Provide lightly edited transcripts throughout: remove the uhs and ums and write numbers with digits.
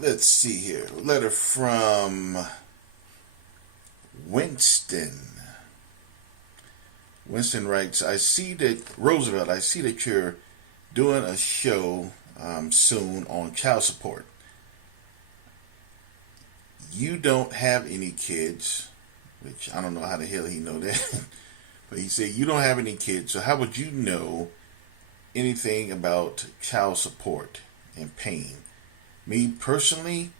Let's see here. Letter from Winston. Winston writes, I see that you're doing a show soon on child support. You don't have any kids, which I don't know how the hell he know that. But he said, you don't have any kids, so how would you know anything about child support and paying? Me personally,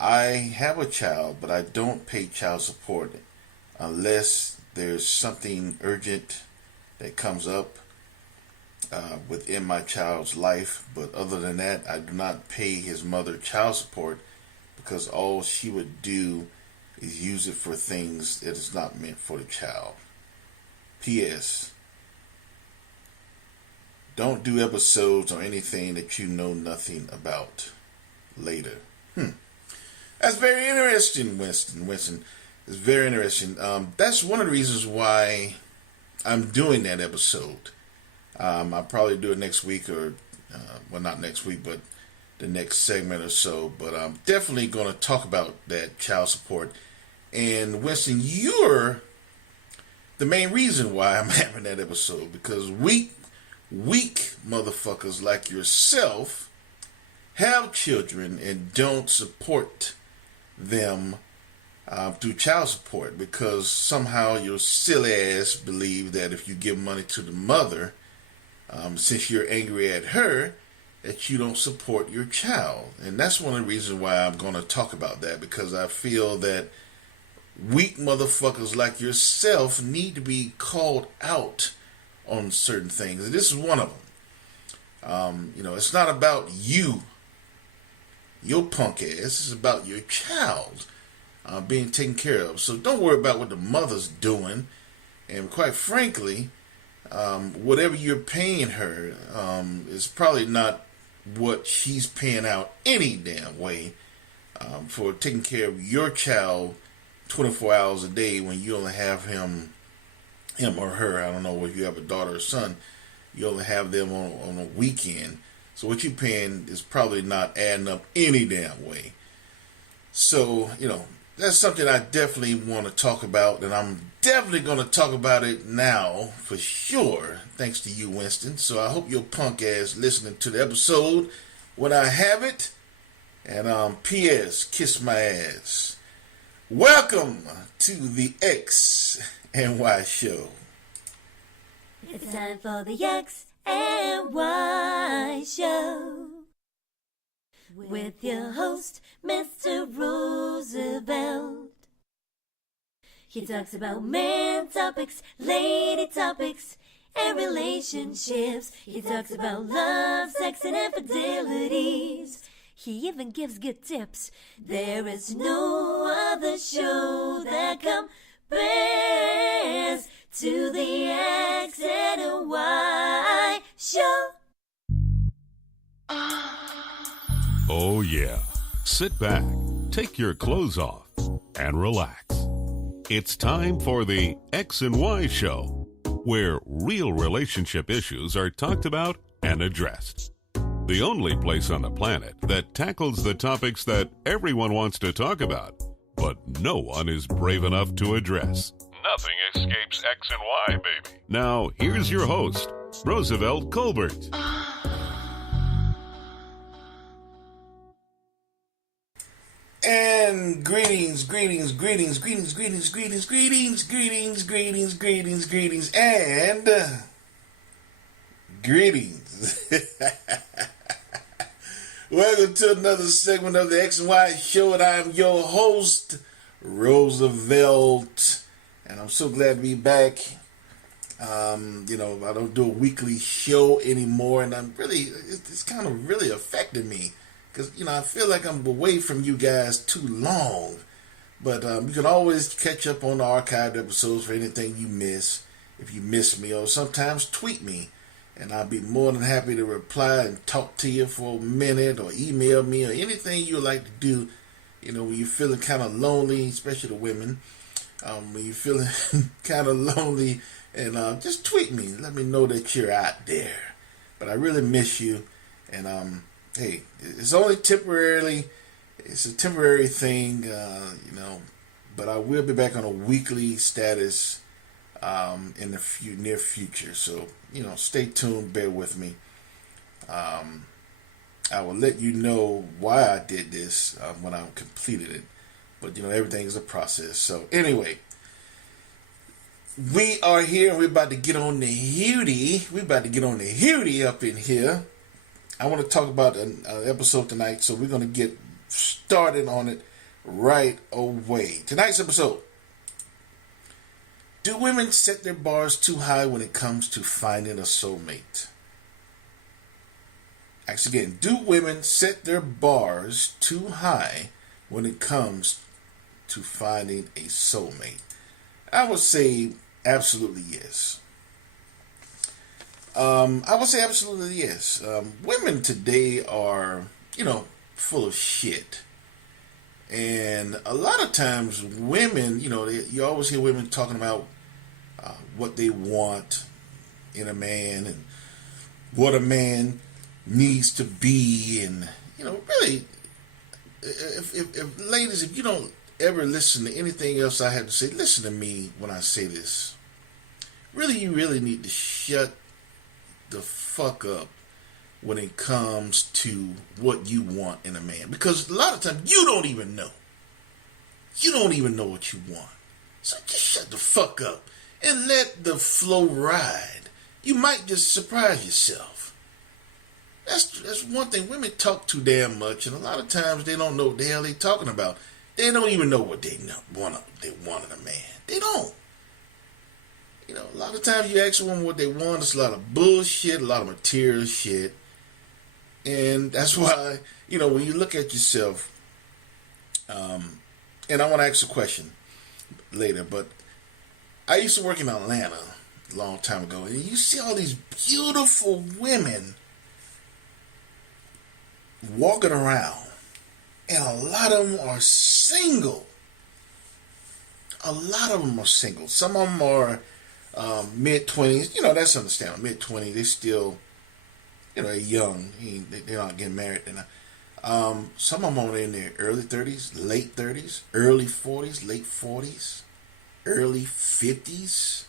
I have a child, but I don't pay child support unless there's something urgent that comes up within my child's life. But other than that, I do not pay his mother child support because all she would do is use it for things that is not meant for the child. P.S. Don't do episodes on anything that you know nothing about later. That's very interesting, Winston. It's very interesting. That's one of the reasons why I'm doing that episode. I'll probably do it next week or, well, not next week, but the next segment or so. But I'm definitely going to talk about that child support. And Winston, you're the main reason why I'm having that episode, because weak motherfuckers like yourself have children and don't support them through child support, because somehow your silly ass believe that if you give money to the mother, since you're angry at her, that you don't support your child. And that's one of the reasons why I'm going to talk about that, because I feel that weak motherfuckers like yourself need to be called out on certain things. And this is one of them. It's not about you, your punk ass. It's about your child being taken care of. So don't worry about what the mother's doing. And quite frankly, whatever you're paying her is probably not what she's paying out any damn way for taking care of your child 24 hours a day when you only have him or her. I don't know if you have a daughter or son. You only have them on a weekend. So what you're paying is probably not adding up any damn way. So, that's something I definitely want to talk about, and I'm definitely going to talk about it now for sure, thanks to you, Winston. So I hope your punk ass listening to the episode when I have it. And P.S. Kiss my ass. Welcome to the X and Y show. It's time for the X and Y show with your host, Mr. Roosevelt. He talks about man topics, lady topics, and relationships. He talks about love, sex, and infidelities. He even gives good tips. There is no other show that compares to the X and Y show. Oh yeah. Sit back, take your clothes off, and relax. It's time for the X and Y show, where real relationship issues are talked about and addressed. The only place on the planet that tackles the topics that everyone wants to talk about, but no one is brave enough to address. Nothing escapes X and Y, baby. Now, here's your host, Roosevelt Colbert. And greetings, and greetings. Welcome to another segment of the X and Y show, and I'm your host, Roosevelt, and I'm so glad to be back. I don't do a weekly show anymore, and it's kind of really affecting me. Because, I feel like I'm away from you guys too long. But you can always catch up on the archived episodes for anything you miss. If you miss me, or sometimes tweet me. And I'll be more than happy to reply and talk to you for a minute, or email me, or anything you like to do. When you're feeling kind of lonely, especially the women. When you're feeling kind of lonely, and just tweet me. Let me know that you're out there. But I really miss you. And hey, it's only temporarily. It's a temporary thing, but I will be back on a weekly status in the near future. So, stay tuned, bear with me. I will let you know why I did this when I completed it. But, everything is a process. So, anyway, we are here and we're about to get on the hootie. We're about to get on the hootie up in here. I want to talk about an episode tonight, so we're going to get started on it right away. Tonight's episode: do women set their bars too high when it comes to finding a soulmate? Actually, again, do women set their bars too high when it comes to finding a soulmate? I would say absolutely yes. I would say absolutely yes. Women today are, full of shit. And a lot of times women, you always hear women talking about what they want in a man and what a man needs to be. And, really, if ladies, if you don't ever listen to anything else I have to say, listen to me when I say this. Really, you really need to shut the fuck up when it comes to what you want in a man, because a lot of times you don't even know what you want. So just shut the fuck up and let the flow ride. You might just surprise yourself. That's one thing. Women talk too damn much, and a lot of times they don't know what the hell they're talking about. They don't even know what they want in a man. They don't. A lot of times you ask a woman what they want, it's a lot of bullshit, a lot of material shit. And that's why, when you look at yourself, and I want to ask a question later, but I used to work in Atlanta a long time ago, and you see all these beautiful women walking around, and a lot of them are single. Some of them are mid-20s, that's understandable. Mid-20s, they still, they're young. They're not getting married. Some of them are in their early 30s, late 30s, early 40s, late 40s, early 50s,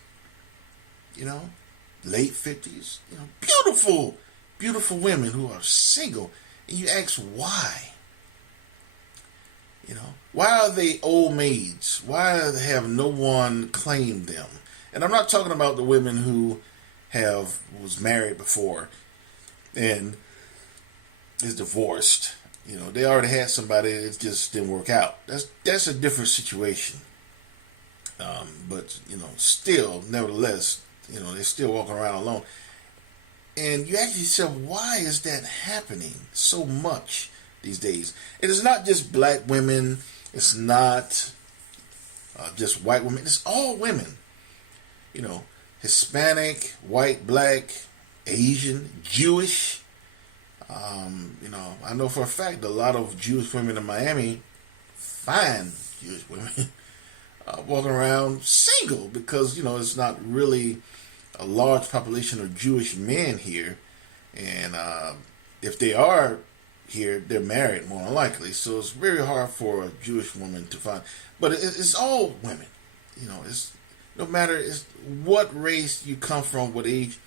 late 50s. Beautiful, beautiful women who are single. And you ask why. Why are they old maids? Why have no one claimed them? And I'm not talking about the women who was married before and is divorced. They already had somebody, it just didn't work out. That's a different situation. But still, nevertheless, they're still walking around alone. And you ask yourself, why is that happening so much these days? It is not just black women. It's not just white women. It's all women. Hispanic, white, black, Asian, Jewish. I know for a fact a lot of Jewish women in Miami, fine Jewish women, walking around single because, it's not really a large population of Jewish men here. And if they are here, they're married more than likely. So it's very hard for a Jewish woman to find. But it's all women. It's no matter what race you come from, what age,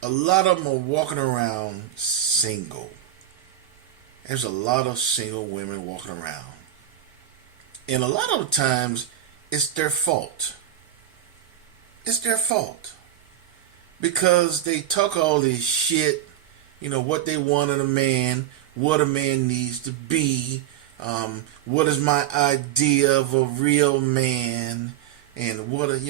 a lot of them are walking around single. There's a lot of single women walking around. And a lot of the times, it's their fault. It's their fault. Because they talk all this shit, what they want in a man, what a man needs to be, what is my idea of a real man, and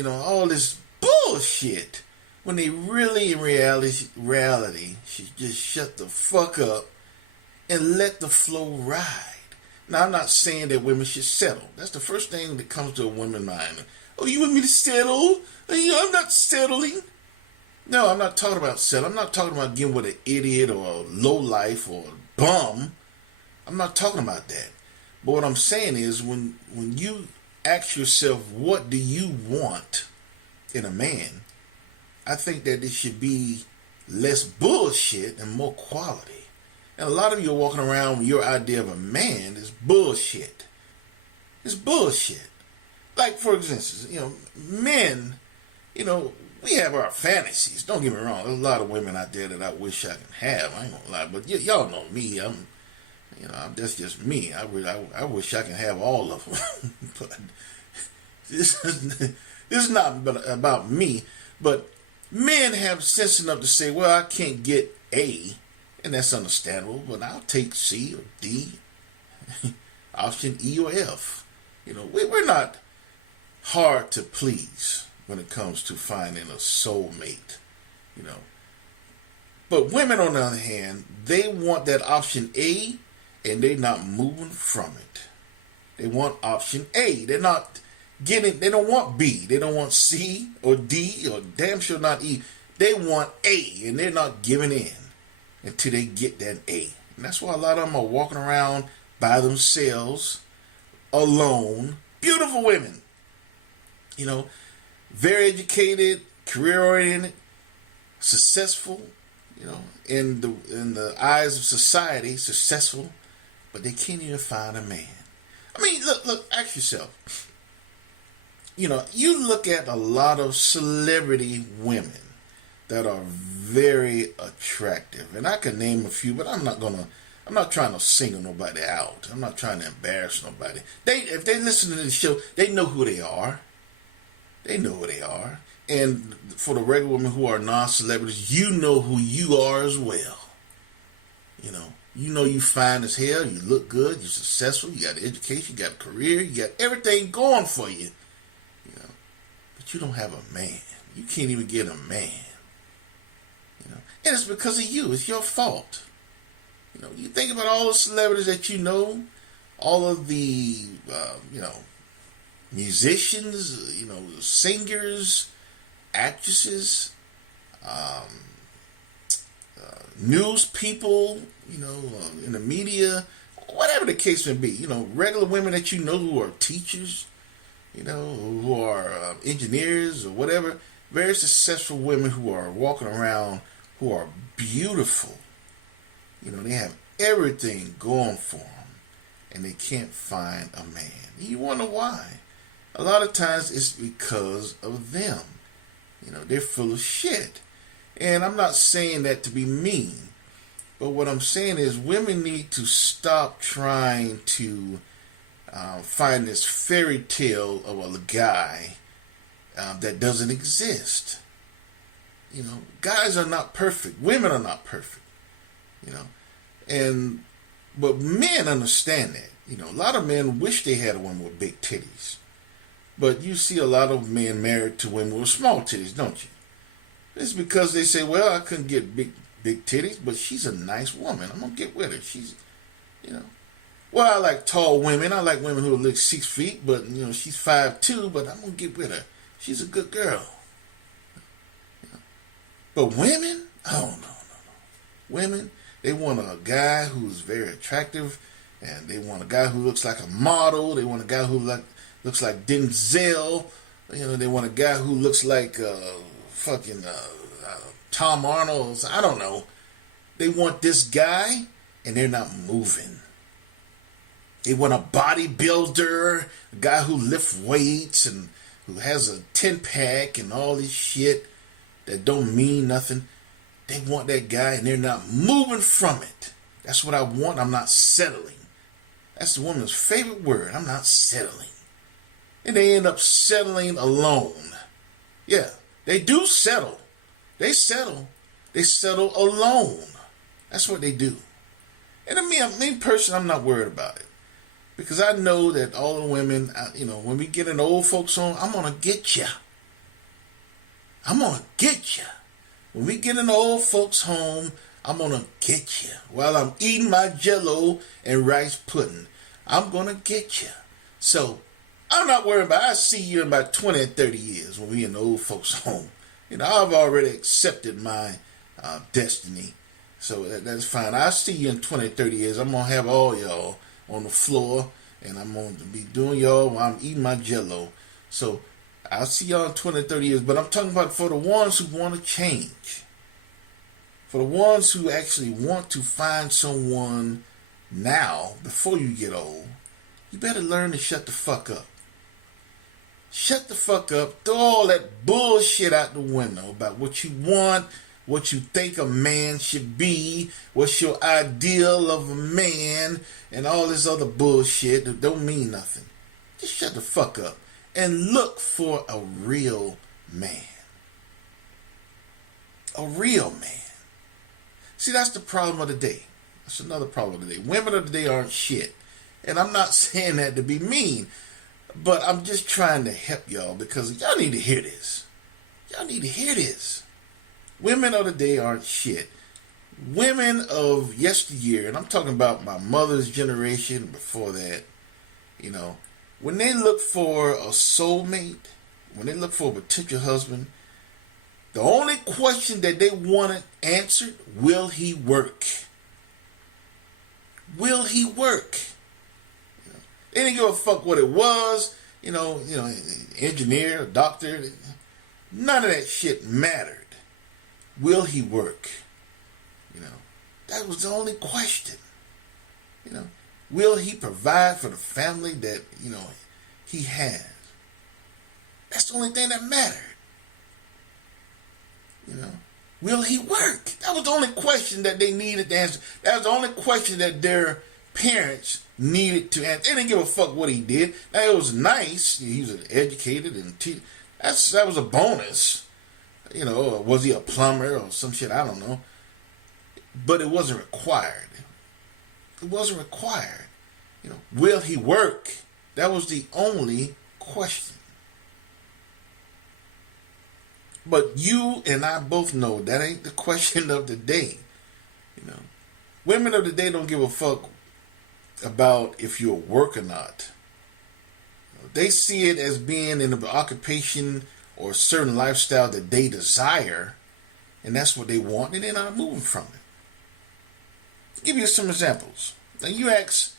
all this bullshit. When they really, in reality, should just shut the fuck up and let the flow ride. Now, I'm not saying that women should settle. That's the first thing that comes to a woman's mind. Oh, you want me to settle? I'm not settling. No, I'm not talking about settling. I'm not talking about getting with an idiot or a lowlife or a bum. I'm not talking about that. But what I'm saying is when you ask yourself, what do you want in a man? I think that it should be less bullshit and more quality. And a lot of you are walking around with your idea of a man is bullshit. It's bullshit. Like, for instance, men, we have our fantasies. Don't get me wrong. There's a lot of women out there that I wish I could have. I ain't gonna lie, but y'all know me. That's just me. I wish I could have all of them. But this is not about me. But men have sense enough to say, well, I can't get A, and that's understandable, but I'll take C or D, option E or F. We're not hard to please when it comes to finding a soulmate, But women, on the other hand, they want that option A, and they're not moving from it. They want option A. They don't want B. They don't want C or D or damn sure not E. They want A, and they're not giving in until they get that A. And that's why a lot of them are walking around by themselves, alone. Beautiful women. Very educated, career-oriented, successful, in the eyes of society, successful, but they can't even find a man. I mean, look, ask yourself. You look at a lot of celebrity women that are very attractive, and I can name a few, but I'm not trying to single nobody out. I'm not trying to embarrass nobody. If they listen to the show, they know who they are. They know who they are. And for the regular women who are non-celebrities, you know who you are as well. You fine as hell, you look good, you're successful, you got an education, you got a career, you got everything going for you. But you don't have a man. You can't even get a man. And it's because of you. It's your fault. You think about all the celebrities that all of the, musicians, singers, actresses, news people, in the media, whatever the case may be. Regular women that who are teachers, who are engineers or whatever. Very successful women who are walking around who are beautiful. They have everything going for them, and they can't find a man. You wonder why? A lot of times it's because of them. They're full of shit. And I'm not saying that to be mean, but what I'm saying is women need to stop trying to find this fairy tale of a guy that doesn't exist. Guys are not perfect. Women are not perfect. But men understand that. A lot of men wish they had a woman with big titties. But you see a lot of men married to women with small titties, don't you? It's because they say, well, I couldn't get big titties, but she's a nice woman. I'm going to get with her. She's, Well, I like tall women. I like women who look 6 feet, but, she's 5'2", but I'm going to get with her. She's a good girl. But women? Oh, no. Women, they want a guy who's very attractive, and they want a guy who looks like a model. They want a guy who looks like Denzel. They want a guy who looks like Tom Arnold. I don't know. They want this guy, and they're not moving. They want a bodybuilder, a guy who lifts weights and who has a 10-pack and all this shit that don't mean nothing. They want that guy, and they're not moving from it. That's what I want. I'm not settling. That's the woman's favorite word. I'm not settling. And they end up settling alone. Yeah, they do settle. They settle. They settle alone. That's what they do. And me personally, I'm not worried about it. Because I know that all the women, when we get in old folks' home, I'm going to get ya. I'm going to get ya. When we get in the old folks' home, I'm going to get you. While I'm eating my Jell-O and rice pudding, I'm going to get you. So, I'm not worried about it. I'll see you in about 20 and 30 years when we in the old folks' home. I've already accepted my destiny. So, that's fine. I'll see you in 20 and 30 years. I'm going to have all y'all on the floor, and I'm going to be doing y'all while I'm eating my Jell-O. So, I'll see y'all in 20 and 30 years. But I'm talking about for the ones who want to change. For the ones who actually want to find someone now, before you get old, you better learn to shut the fuck up. Shut the fuck up. Throw all that bullshit out the window about what you want, what you think a man should be, what's your ideal of a man, and all this other bullshit that don't mean nothing. Just shut the fuck up and look for a real man. A real man. See, that's the problem of the day. That's another problem of the day. Women of the day aren't shit. And I'm not saying that to be mean, but I'm just trying to help y'all because y'all need to hear this. Y'all need to hear this. Women of the day aren't shit. Women of yesteryear, and I'm talking about my mother's generation before that, you know, when they look for a soulmate, when they look for a potential husband, the only question that they wanted answered, will he work? Will he work? You know, they didn't give a fuck what it was, you know, engineer, doctor, none of that shit mattered. Will he work? You know, that was the only question. You know, will he provide for the family that, you know, he has? That's the only thing that mattered. You know, will he work? That was the only question that they needed to answer. That was the only question that their parents needed to answer. They didn't give a fuck what he did. Now, it was nice. He was educated and that was a bonus. You know, was he a plumber or some shit? I don't know. But it wasn't required. It wasn't required. You know, will he work? That was the only question. But you and I both know that ain't the question of the day. You know, women of the day don't give a fuck about if you'll work or not. You know, they see it as being in an occupation or a certain lifestyle that they desire, and that's what they want, and they're not moving from it. I'll give you some examples. Now, you ask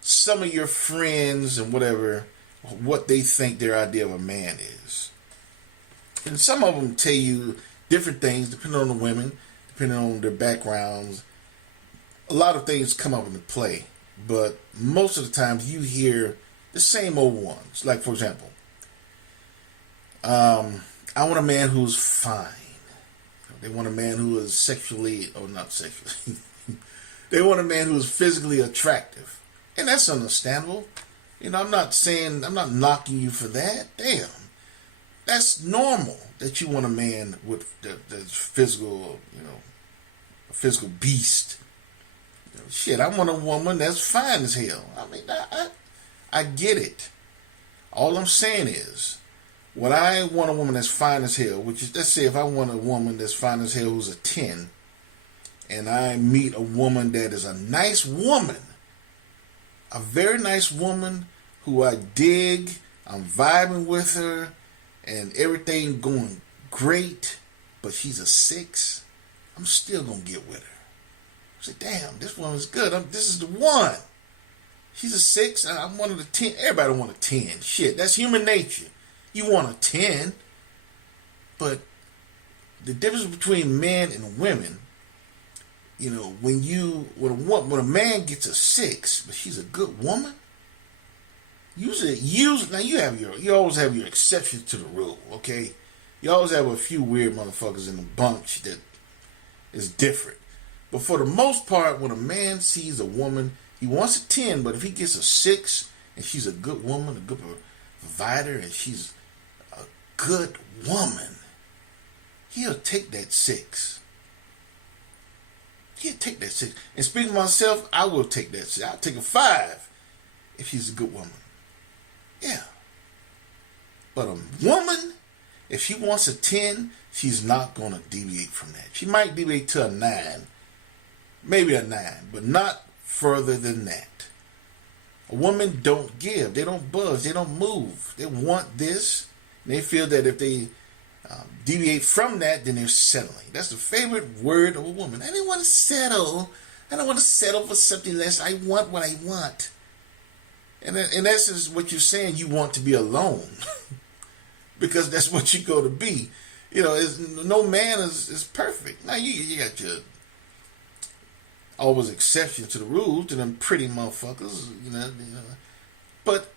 some of your friends and whatever what they think their idea of a man is. And some of them tell you different things depending on the women, depending on their backgrounds. A lot of things come up into play, but most of the times you hear the same old ones. Like, for example, I want a man who's fine. They want a man who is not sexually. They want a man who is physically attractive. And that's understandable. You know, I'm not knocking you for that. Damn. That's normal that you want a man with that's physical, you know, a physical beast. You know, shit, I want a woman that's fine as hell. I mean, I get it. All I'm saying is, when I want a woman that's fine as hell, which is, let's say if I want a woman that's fine as hell who's a 10, and I meet a woman that is a nice woman, a very nice woman who I dig, I'm vibing with her, and everything going great, but she's a 6, I'm still going to get with her. I say, damn, this woman's good. This is the one. She's a 6, and I'm one of the 10. Everybody want a 10. Shit, that's human nature. You want a 10, but the difference between men and women, you know, when a man gets a 6, but she's a good woman, usually now you always have your exceptions to the rule, okay? You always have a few weird motherfuckers in the bunch that is different. But for the most part, when a man sees a woman, he wants a 10, but if he gets a 6 and she's a good woman, a good provider, and she's a good woman, he'll take that 6. He'll take that 6. And speaking of myself, I will take that 6. I'll take a 5 if she's a good woman. Yeah. But a woman, if she wants a 10, she's not going to deviate from that. She might deviate to a 9. Maybe a 9, but not further than that. A woman don't give. They don't buzz. They don't move. They want this. And they feel that if they deviate from that, then they're settling. That's the favorite word of a woman. I didn't want to settle. I don't want to settle for something less. I want what I want. And in essence, what you're saying, you want to be alone. Because that's what you're going to be. You know, no man is perfect. Now, you got your always exceptions to the rules to them pretty motherfuckers, But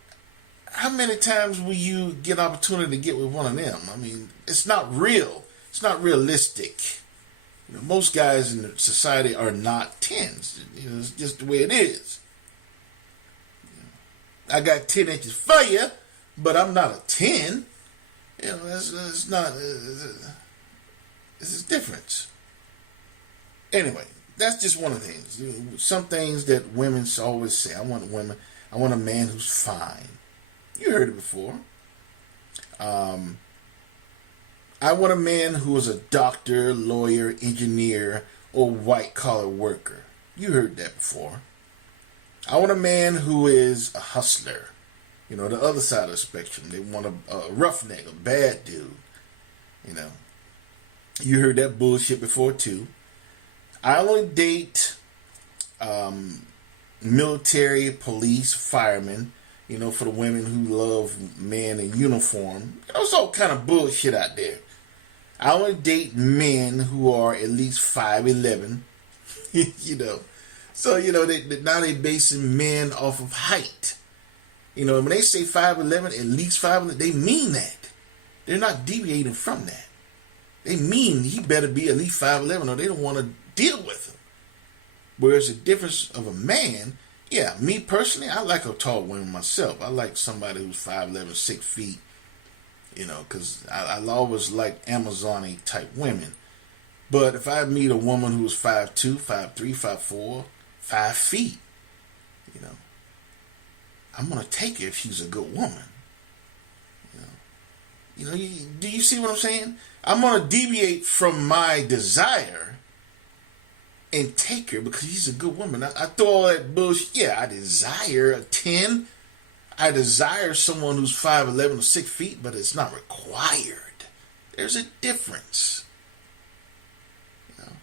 how many times will you get opportunity to get with one of them? I mean, it's not real. It's not realistic. Most guys in the society are not 10s. It's just the way it is. I got 10 inches for you, but I'm not a 10. It's not. It's a difference. Anyway, that's just one of the things. Some things that women always say. I want a man who's fine. You heard it before. I want a man who is a doctor, lawyer, engineer, or white-collar worker. You heard that before. I want a man who is a hustler. The other side of the spectrum. They want a roughneck, a bad dude. You heard that bullshit before, too. I only date military, police, firemen, for the women who love men in uniform. It's all kind of bullshit out there. I only date men who are at least 5'11", So, now they basing men off of height. When they say 5'11", at least 5'11", they mean that. They're not deviating from that. They mean he better be at least 5'11", or they don't want to deal with him. Whereas the difference of a man, me personally, I like a tall woman myself. I like somebody who's 5'11", 6 feet, because I always like Amazon-y type women. But if I meet a woman who's 5'2", 5'3", 5'4", 5 feet, I'm going to take her if she's a good woman. Do you see what I'm saying? I'm going to deviate from my desire and take her because she's a good woman. I throw all that bullshit. Yeah, I desire a 10. I desire someone who's 5'11" or 6 feet, but it's not required. There's a difference.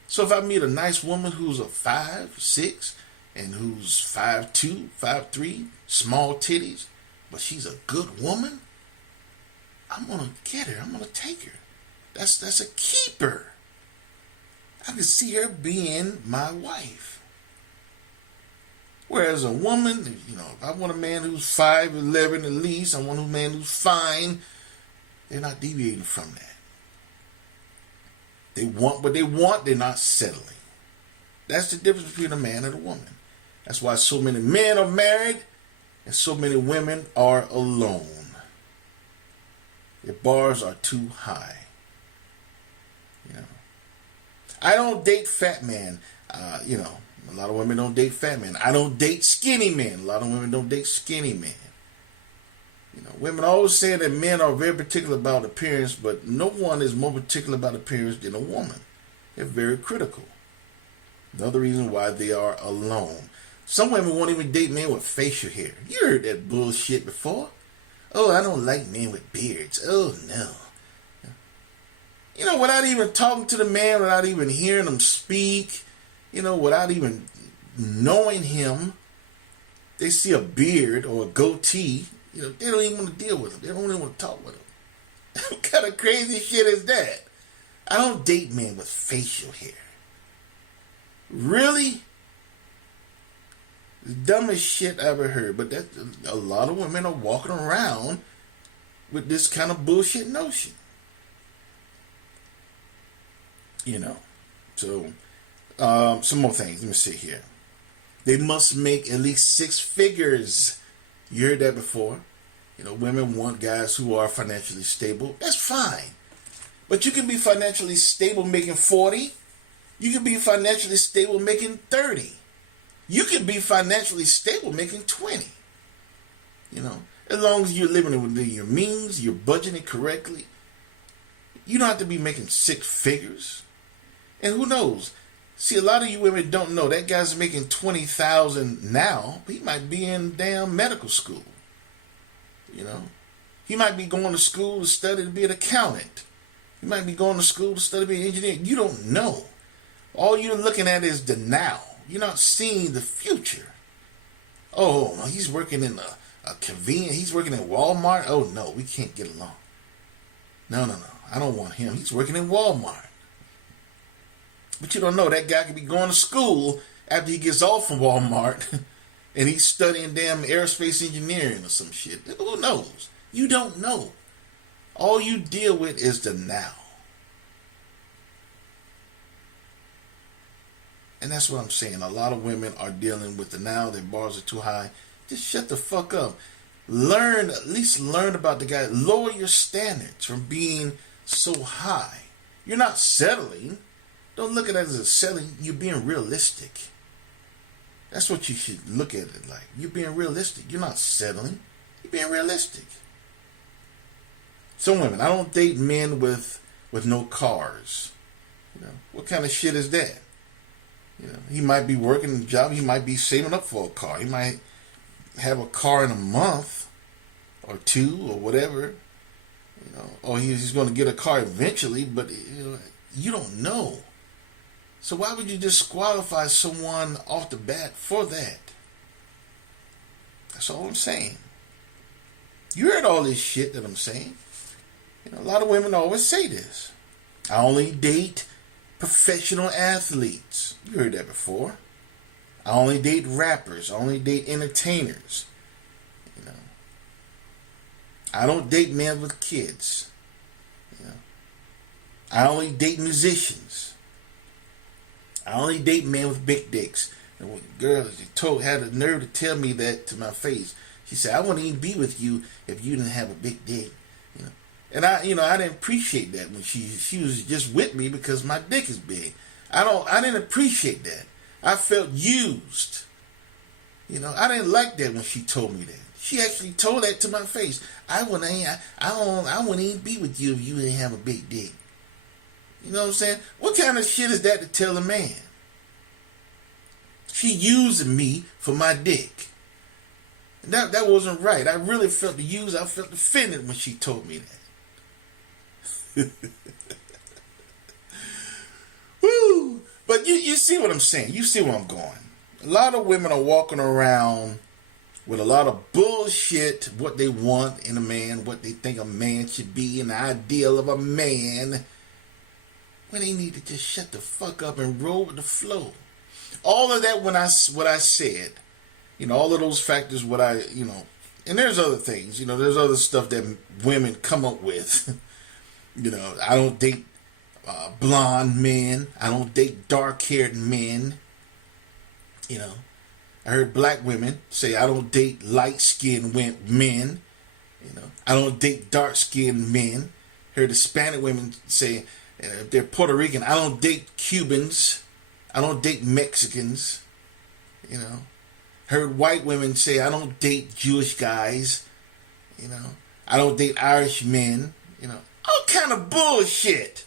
So if I meet a nice woman who's a 5'6", and who's 5'2", 5'3", small titties, but she's a good woman, I'm going to get her. I'm going to take her. That's a keeper. I can see her being my wife. Whereas a woman, if I want a man who's 5'11" at least, I want a man who's fine, they're not deviating from that. They want what they want, they're not settling. That's the difference between a man and a woman. That's why so many men are married and so many women are alone. The bars are too high. I don't date fat men. A lot of women don't date fat men. I don't date skinny men. A lot of women don't date skinny men. Women always say that men are very particular about appearance, but no one is more particular about appearance than a woman. They're very critical. Another reason why they are alone. Some women won't even date men with facial hair. You heard that bullshit before. Oh, I don't like men with beards. Oh, no. Without even talking to the man, without even hearing him speak, without even knowing him, they see a beard or a goatee, they don't even want to deal with him. They don't even want to talk with him. What kind of crazy shit is that? I don't date men with facial hair. Really? The dumbest shit I ever heard. But a lot of women are walking around with this kind of bullshit notion. So, some more things. Let me see here. They must make at least 6 figures. You heard that before. Women want guys who are financially stable. That's fine. But you can be financially stable making 40. You can be financially stable making 30. You can be financially stable making 20. As long as you're living within your means, you're budgeting correctly. You don't have to be making 6 figures. And who knows? See, a lot of you women don't know that guy's making $20,000 now. He might be in damn medical school. He might be going to school to study to be an accountant. He might be going to school to study to be an engineer. You don't know. All you're looking at is the now. You're not seeing the future. Oh, he's working in a convenience. He's working in Walmart. Oh, no, we can't get along. No. I don't want him. He's working in Walmart. But you don't know that guy could be going to school after he gets off from Walmart and he's studying damn aerospace engineering or some shit. Who knows? You don't know. All you deal with is the now. And that's what I'm saying. A lot of women are dealing with the now. Their bars are too high. Just shut the fuck up. At least learn about the guy. Lower your standards from being so high. You're not settling. Don't look at it as a settling. You're being realistic. That's what you should look at it like. You're being realistic. You're not settling. You're being realistic. Some women, I don't date men with no cars. You know, what kind of shit is that? You know, he might be working a job. He might be saving up for a car. He might have a car in a month or two or whatever. You know, or he's going to get a car eventually. But you don't know. So why would you disqualify someone off the bat for that? That's all I'm saying. You heard all this shit that I'm saying. You know, a lot of women always say this. I only date professional athletes. You heard that before. I only date rappers. I only date entertainers. You know, I don't date men with kids. You know, I only date musicians. I only date men with big dicks. And when the girl had the nerve to tell me that to my face. She said, "I wouldn't even be with you if you didn't have a big dick." You know, and I didn't appreciate that when she was just with me because my dick is big. I didn't appreciate that. I felt used. You know, I didn't like that when she told me that. She actually told that to my face. I wouldn't even be with you if you didn't have a big dick. You know what I'm saying? What kind of shit is that to tell a man? She using me for my dick. And that wasn't right. I really felt used. I felt offended when she told me that. Woo! But you see what I'm saying. You see where I'm going. A lot of women are walking around with a lot of bullshit, what they want in a man, what they think a man should be, an ideal of a man, when they need to just shut the fuck up and roll with the flow. All of that what I said, you know, all of those factors, and there's other things, you know, there's other stuff that women come up with. You know, I don't date blonde men. I don't date dark-haired men. You know, I heard black women say I don't date light-skinned men. You know, I don't date dark-skinned men. Heard Hispanic women say if they're Puerto Rican, I don't date Cubans. I don't date Mexicans. You know, heard white women say I don't date Jewish guys. You know, I don't date Irish men. You know, all kind of bullshit.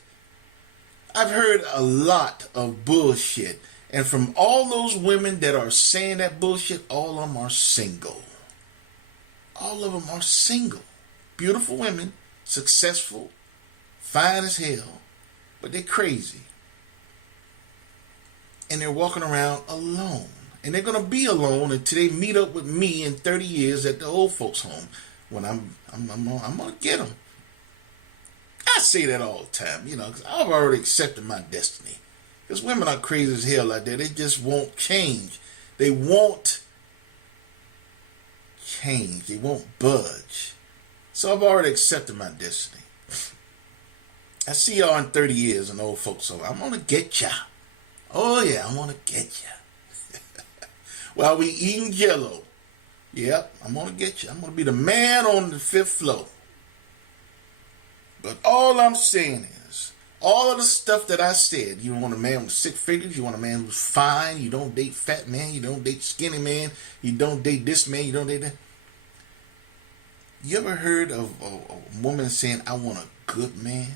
I've heard a lot of bullshit. And from all those women that are saying that bullshit, all of them are single. All of them are single. Beautiful women, successful, fine as hell, but they're crazy. And they're walking around alone. And they're going to be alone until they meet up with me in 30 years at the old folks' home when I'm going to get them. I say that all the time, you know, because I've already accepted my destiny. Because women are crazy as hell like that. They just won't change. They won't change. They won't budge. So I've already accepted my destiny. I see y'all in 30 years in old folks' home. I'm going to get ya. Oh, yeah, I'm going to get ya. While we eating Jello. Yep, I'm going to get you. I'm going to be the man on the 5th floor. But all I'm saying is, all of the stuff that I said, you want a man with 6 figures, you want a man who's fine, you don't date fat man, you don't date skinny man, you don't date this man, you don't date that. You ever heard of a woman saying, I want a good man?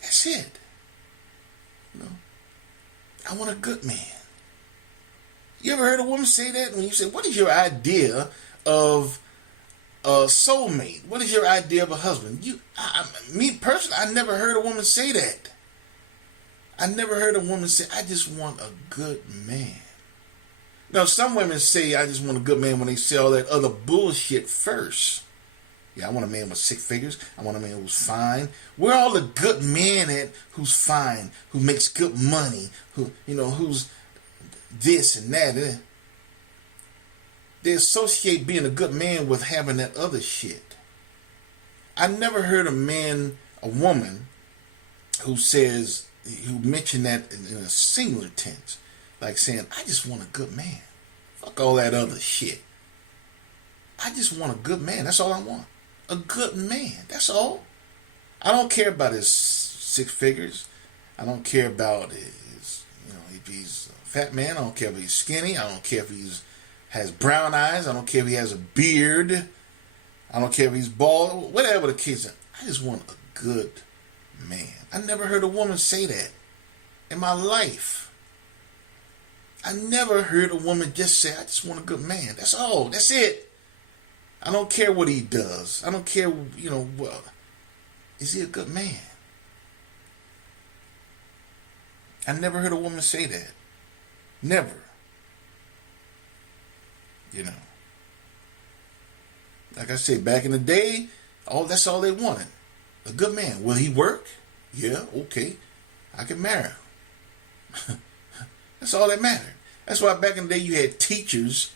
That's it. You know, I want a good man. You ever heard a woman say that? When you say, what is your idea of a soulmate? What is your idea of a husband? Me personally, I never heard a woman say that. I never heard a woman say, I just want a good man. Now, some women say, I just want a good man when they say all that other bullshit first. Yeah, I want a man with 6 figures. I want a man who's fine. Where all the good men at who's fine, who makes good money, who, you know, who's this and that. They associate being a good man with having that other shit. I never heard a woman who mentioned that in a singular tense. Like saying, I just want a good man. Fuck all that other shit. I just want a good man. That's all I want. A good man. That's all. I don't care about his 6 figures. I don't care about his, if he's a fat man. I don't care if he's skinny. I don't care if has brown eyes. I don't care if he has a beard. I don't care if he's bald. Whatever the case is. I just want a good man. I never heard a woman say that in my life. I never heard a woman just say, I just want a good man. That's all. That's it. I don't care what he does. I don't care, well, is he a good man? I never heard a woman say that. Never. Like I said, back in the day, that's all they wanted. A good man. Will he work? Yeah, okay. I can marry him. That's all that mattered. That's why back in the day you had teachers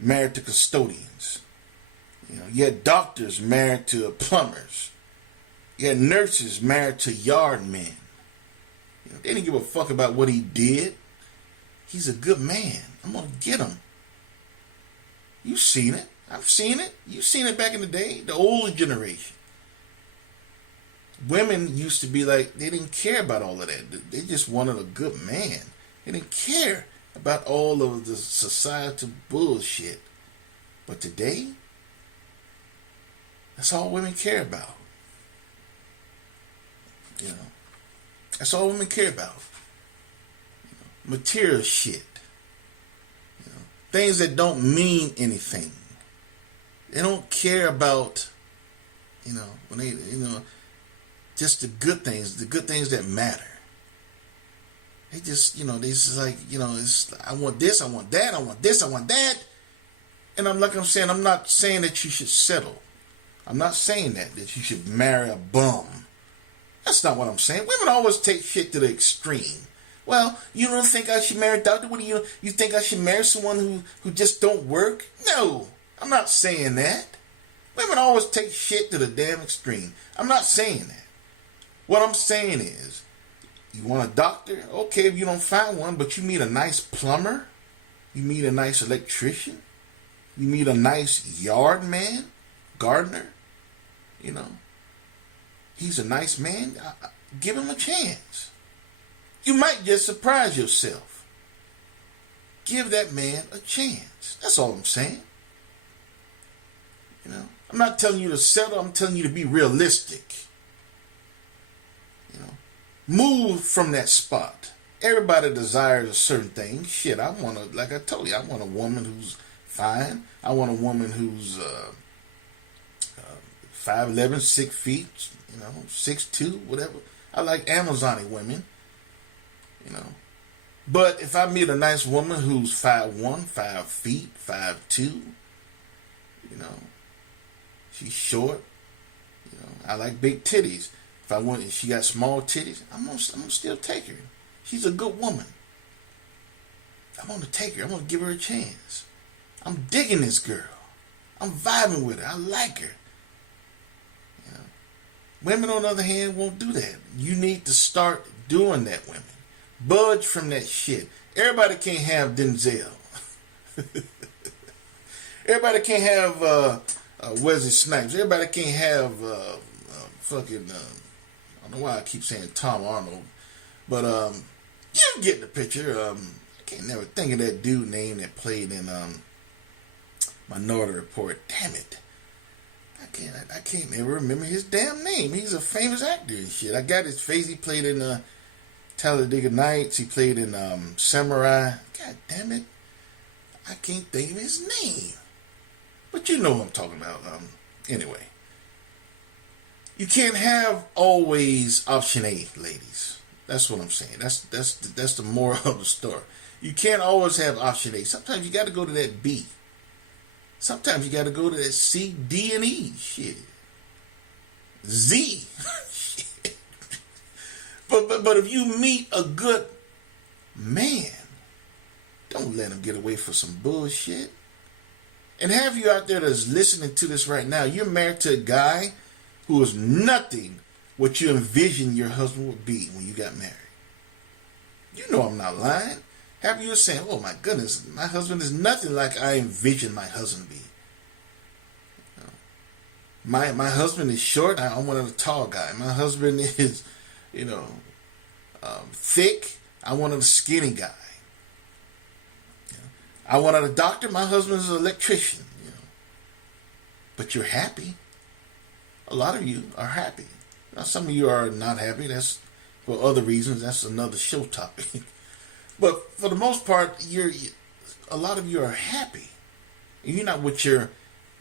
married to custodians. You had doctors married to plumbers. You had nurses married to yard men. They didn't give a fuck about what he did. He's a good man. I'm going to get him. You've seen it. I've seen it. You've seen it back in the day. The older generation. Women used to be like, they didn't care about all of that. They just wanted a good man. They didn't care about all of the societal bullshit. But today, that's all women care about. That's all women care about. Material shit. Things that don't mean anything. They don't care about, when they, just the good things that matter. They just, they just like, it's, I want this, I want that, I want this, I want that. And I'm saying, I'm not saying that you should settle. I'm not saying that you should marry a bum. That's not what I'm saying. Women always take shit to the extreme. Well, you don't think I should marry a doctor? What do you think I should marry someone who just don't work? No, I'm not saying that. Women always take shit to the damn extreme. I'm not saying that. What I'm saying is, you want a doctor? Okay, if you don't find one, but you meet a nice plumber, you meet a nice electrician, you meet a nice yard man, gardener, he's a nice man, give him a chance. You might just surprise yourself. Give that man a chance. That's all I'm saying. I'm not telling you to settle. I'm telling you to be realistic. Move from that spot. Everybody desires a certain thing. Shit, like I told you, I want a woman who's fine. I want a woman who's 5'11", 6 feet, 6'2", whatever. I like Amazonian women. But if I meet a nice woman who's 5'1", 5 feet, 5'2", she's short, I like big titties. If she got small titties, I'm gonna still take her. She's a good woman. I'm gonna take her. I'm gonna give her a chance. I'm digging this girl. I'm vibing with her. I like her. Women, on the other hand, won't do that. You need to start doing that, women. Budge from that shit. Everybody can't have Denzel. Everybody can't have Wesley Snipes. Everybody can't have fucking... I don't know why I keep saying Tom Arnold. But you get the picture. I can't never think of that dude name that played in Minority Report. Damn it. I can't ever remember his damn name. He's a famous actor and shit. I got his face. He played in Talladega Nights. He played in Samurai. God damn it. I can't think of his name. But you know what I'm talking about. Anyway. You can't have always option A, ladies. That's what I'm saying. That's the moral of the story. You can't always have option A. Sometimes you got to go to that B. Sometimes you got to go to that C, D, and E. Shit. Z. Shit. But if you meet a good man, Don't let them get away for some bullshit. And have you out there that's listening to this right now, you're married to a guy who is nothing what you envisioned your husband would be when you got married. You know I'm not lying. Have you saying, oh my goodness, my husband is nothing like I envisioned my husband to be. My husband is short. I wanted a tall guy. My husband is, thick. I wanted a skinny guy. I wanted a doctor. My husband is an electrician. But you're happy. A lot of you are happy. Now, some of you are not happy. That's for other reasons. That's another show topic. But for the most part, a lot of you are happy. And you're not with your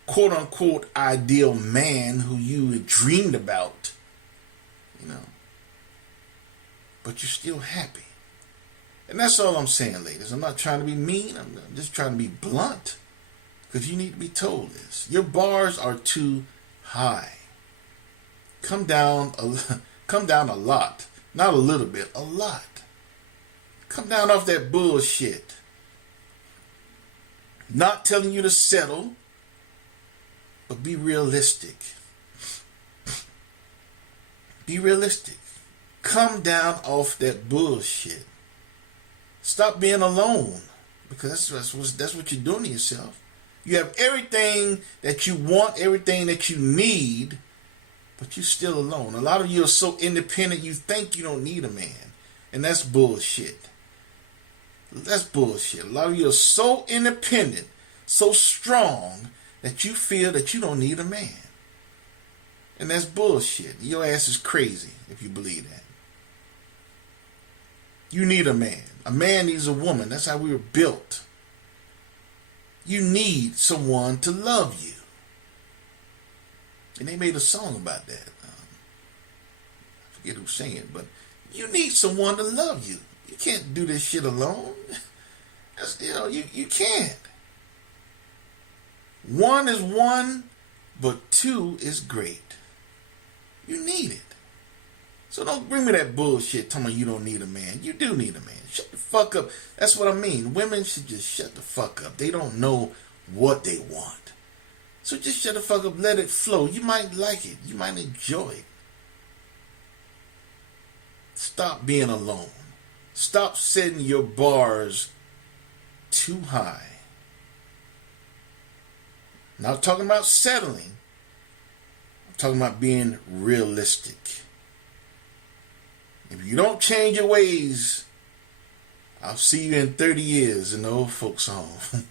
quote-unquote ideal man who you had dreamed about, but you're still happy. And that's all I'm saying, ladies. I'm not trying to be mean. I'm just trying to be blunt, because you need to be told this. Your bars are too high. Come down a lot. Not a little bit, a lot. Come down off that bullshit. Not telling you to settle, but be realistic. Be realistic. Come down off that bullshit. Stop being alone, because that's what you're doing to yourself. You have everything that you want, everything that you need, but you're still alone. A lot of you are so independent you think you don't need a man, and that's bullshit. That's bullshit. A lot of you are so independent, so strong, that you feel that you don't need a man. And that's bullshit. Your ass is crazy if you believe that. You need a man. A man needs a woman. That's how we were built. You need someone to love you. And they made a song about that. I forget who sang it, but you need someone to love you. You can't do this shit alone. You can't. One is one, but two is great. You need it. So don't bring me that bullshit telling me you don't need a man. You do need a man. Shut the fuck up. That's what I mean. Women should just shut the fuck up. They don't know what they want. So just shut the fuck up. Let it flow. You might like it. You might enjoy it. Stop being alone. Stop setting your bars too high. Not talking about settling. I'm talking about being realistic. If you don't change your ways, I'll see you in 30 years in the old folks' home.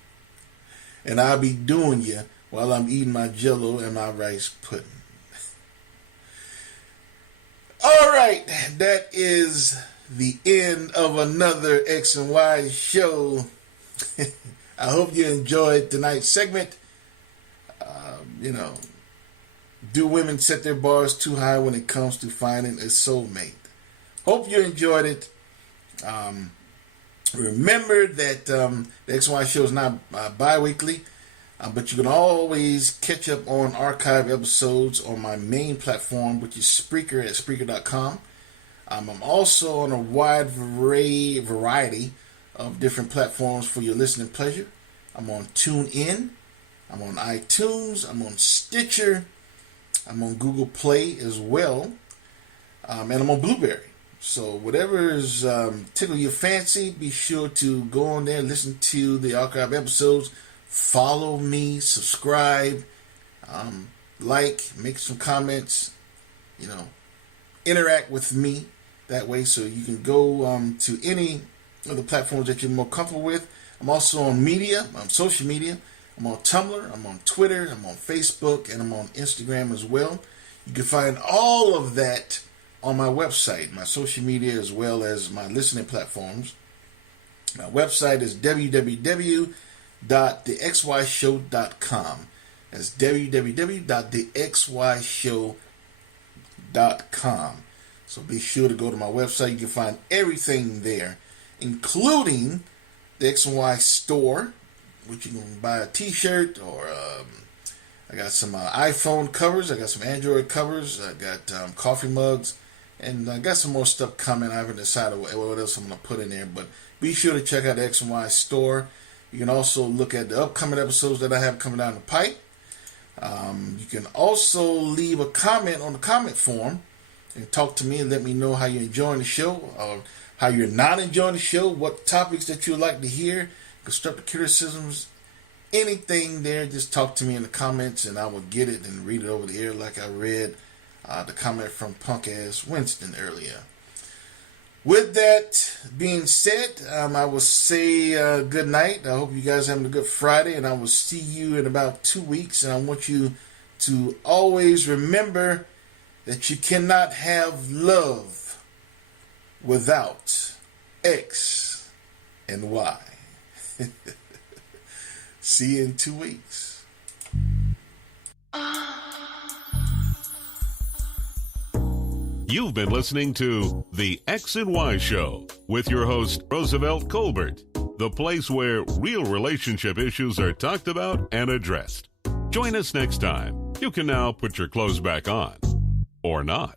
And I'll be doing you while I'm eating my Jell-O and my rice pudding. All right, that is the end of another X and Y show. I hope you enjoyed tonight's segment. Do women set their bars too high when it comes to finding a soulmate? Hope you enjoyed it. Remember that the X and Y show is not bi-weekly, but you can always catch up on archive episodes on my main platform, which is Spreaker at Spreaker.com. I'm also on a wide variety of different platforms for your listening pleasure. I'm on TuneIn. I'm on iTunes. I'm on Stitcher. I'm on Google Play as well. And I'm on Blueberry. So whatever is tickle your fancy, be sure to go on there, listen to the archive episodes, follow me, subscribe, like, make some comments, interact with me that way, so you can go to any of the platforms that you're more comfortable with. I'm also on media, on social media. I'm on Tumblr, I'm on Twitter, I'm on Facebook, and I'm on Instagram as well. You can find all of that on my website, my social media, as well as my listening platforms. My website is www.thexyshow.com. That's www.thexyshow.com. So be sure to go to my website. You can find everything there, including the X and Y store, which you can buy a t-shirt, or I got some iPhone covers, I got some Android covers, I got coffee mugs, And I got some more stuff coming. I haven't decided what else I'm going to put in there. But be sure to check out the X and Y store. You can also look at the upcoming episodes that I have coming down the pipe. You can also leave a comment on the comment form and talk to me and let me know how you're enjoying the show, or how you're not enjoying the show, what topics that you'd like to hear, constructive criticisms, anything there. Just talk to me in the comments and I will get it and read it over the air like I read the comment from Punk Ass Winston earlier. With that being said, I will say good night. I hope you guys are having a good Friday, and I will see you in about 2 weeks. And I want you to always remember that you cannot have love without X and Y. See you in 2 weeks. You've been listening to The X and Y Show with your host, Roosevelt Colbert, the place where real relationship issues are talked about and addressed. Join us next time. You can now put your clothes back on. Or not.